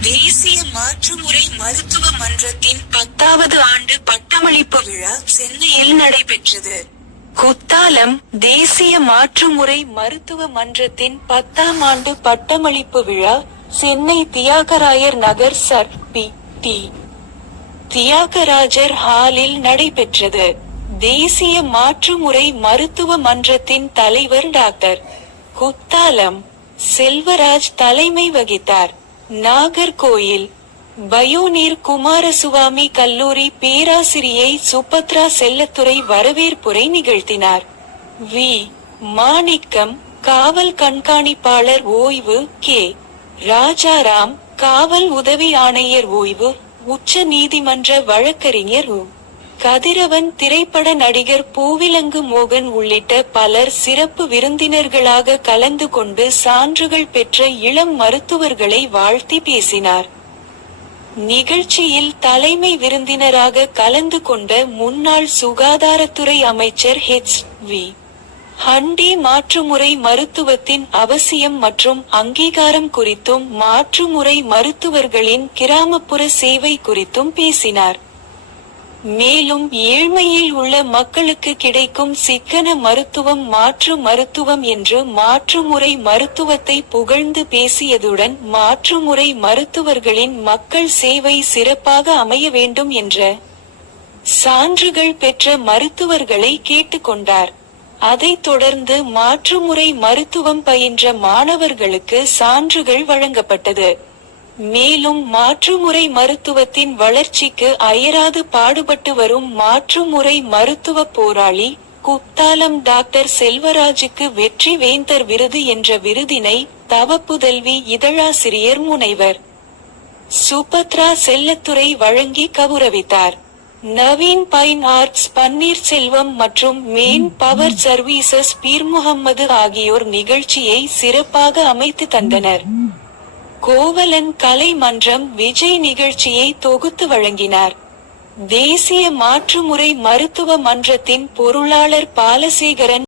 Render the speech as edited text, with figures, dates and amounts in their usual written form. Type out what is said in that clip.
தேசிய மாற்றுமுறை மருத்துவ மன்றத்தின் 10வது ஆண்டு பட்டமளிப்பு விழா சென்னையில் நடைபெற்றது. குத்தாலம் தேசிய மாற்றுமுறை மருத்துவ மன்றத்தின் 10ஆம் ஆண்டு பட்டமளிப்பு விழா சென்னை தியாகராயர் நகர் சர். பி. தியாகராஜர் ஹாலில் நடைபெற்றது. தேசிய மாற்றுமுறை மருத்துவ மன்றத்தின் தலைவர் டாக்டர் குத்தாலம் செல்வராஜ் தலைமை வகித்தார். நாகர்கோயில் பயோநீர் குமாரசுவாமி கல்லூரி பேராசிரியை சுபத்ரா செல்லத்துரை வரவேற்புரை நிகழ்த்தினார். வி. மாணிக்கம் காவல் கண்காணிப்பாளர் ஓய்வு, கே. ராஜாராம் காவல் உதவி ஆணையர் ஓய்வு, உச்ச நீதிமன்ற வழக்கறிஞர் உ. கதிரவன் திரைப்பட நடிகர் பூவிலங்கு மோகன் உள்ளிட்ட பலர் சிறப்பு விருந்தினர்களாக கலந்து கொண்டு சான்றுகள் பெற்ற இளம் மருத்துவர்களை வாழ்த்தி பேசினார். நிகழ்ச்சியில் தலைமை விருந்தினராக கலந்து கொண்ட முன்னாள் சுகாதாரத்துறை அமைச்சர் ஹெச். வி. ஹண்டி மாற்றுமுறை மருத்துவத்தின் அவசியம் மற்றும் அங்கீகாரம் குறித்தும் மாற்றுமுறை மருத்துவர்களின் கிராமப்புற சேவை குறித்தும் பேசினார். மேலும் ஏழ்மையில் உள்ள மக்களுக்கு கிடைக்கும் சிக்கன மருத்துவம் மாற்று மருத்துவம் என்று மாற்றுமுறை மருத்துவத்தை புகழ்ந்து பேசியதுடன் மாற்றுமுறை மருத்துவர்களின் மக்கள் சேவை சிறப்பாக அமைய வேண்டும் என்ற சான்றுகள் பெற்ற மருத்துவர்களை கேட்டுக்கொண்டார். அதைத் தொடர்ந்து மாற்றுமுறை மருத்துவம் பயின்ற மாணவர்களுக்கு சான்றுகள் வழங்கப்பட்டது. மேலும் மாற்றுமுறை மருத்துவத்தின் வளர்ச்சிக்கு அயராது பாடுபட்டு வரும் மாற்றுமுறை மருத்துவ போராளி குத்தாலம் டாக்டர் செல்வராஜுக்கு வெற்றி வேந்தர் விருது என்ற விருதினை தவப்புதல்வி இதழாசிரியர் முனைவர் சுபத்ரா செல்லத்துரை வழங்கி கௌரவித்தார். நவீன் பைன் ஆர்ட்ஸ் பன்னீர்செல்வம் மற்றும் மெயின் பவர் சர்வீசஸ் பீர்முகம்மது ஆகியோர் நிகழ்ச்சியை சிறப்பாக அமைத்து தந்தனர். கோவலன் கலை மன்றம் விஜய் நிகழ்ச்சியை தொகுத்து வழங்கினார். தேசிய மாற்றுமுறை மருத்துவ மன்றத்தின் பொருளாளர் பாலசேகரன்